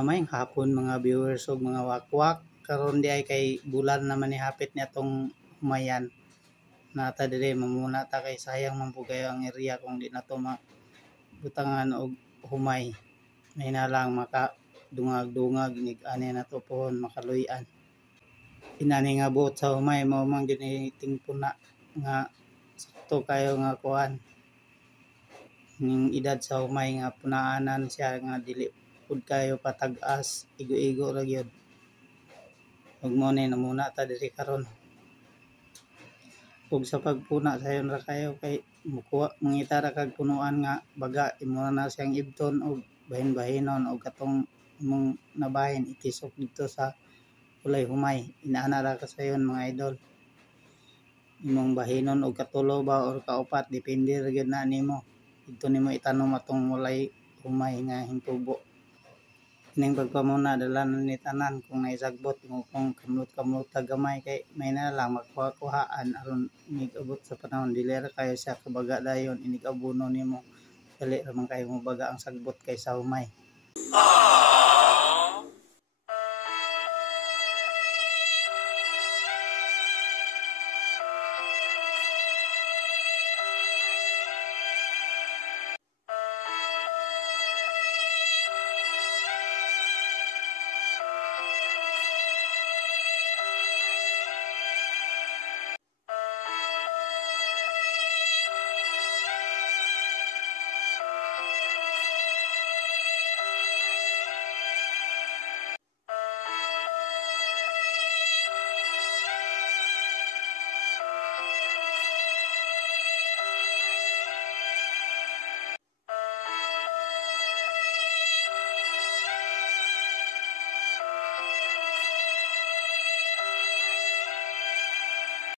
Mayong hapon mga viewers ug mga wakwak. Karon di ay kay bulan naman ni hapit niya tong humayan. Nata diri mamuna ta kay sayang man po kayo ang area kung di na to butangan og humay. May na lang maka dungag-dungag nig ani na to pohon makaluy-an. Inani nga buot sa humay mao man gyud tingpuna nga sakto kayo nga kuan. Ning edad sa humay nga punaanan siya nga dili pud kayo patag-as, igo-igo ra gyud. Ug mo ni namuna ta diri karon. Ug sa pagpuna sayon ra kayo kay mangita ra kag punuan nga baga imo na siyang ibton og bahin-bahinon og katong imong nabahin itisok dito sa ulay humay. Inaana ra ka sayon mga idol. Imong bahinon og katulo ba or kaupat depende ra gyud na nimo. Dito nimo itanom atong walay humay nga hintubo. Ning pagpamuna dalanan ni tanan kung naisagbot mo kung kamot-kamot gamay kay may na lang magkuha-kuhaan aron nigabot sa panahon dili ra kayo siya kabaga dayon inig abono nimo dali ra man kayo mobaga ang sagbot kaysa humay.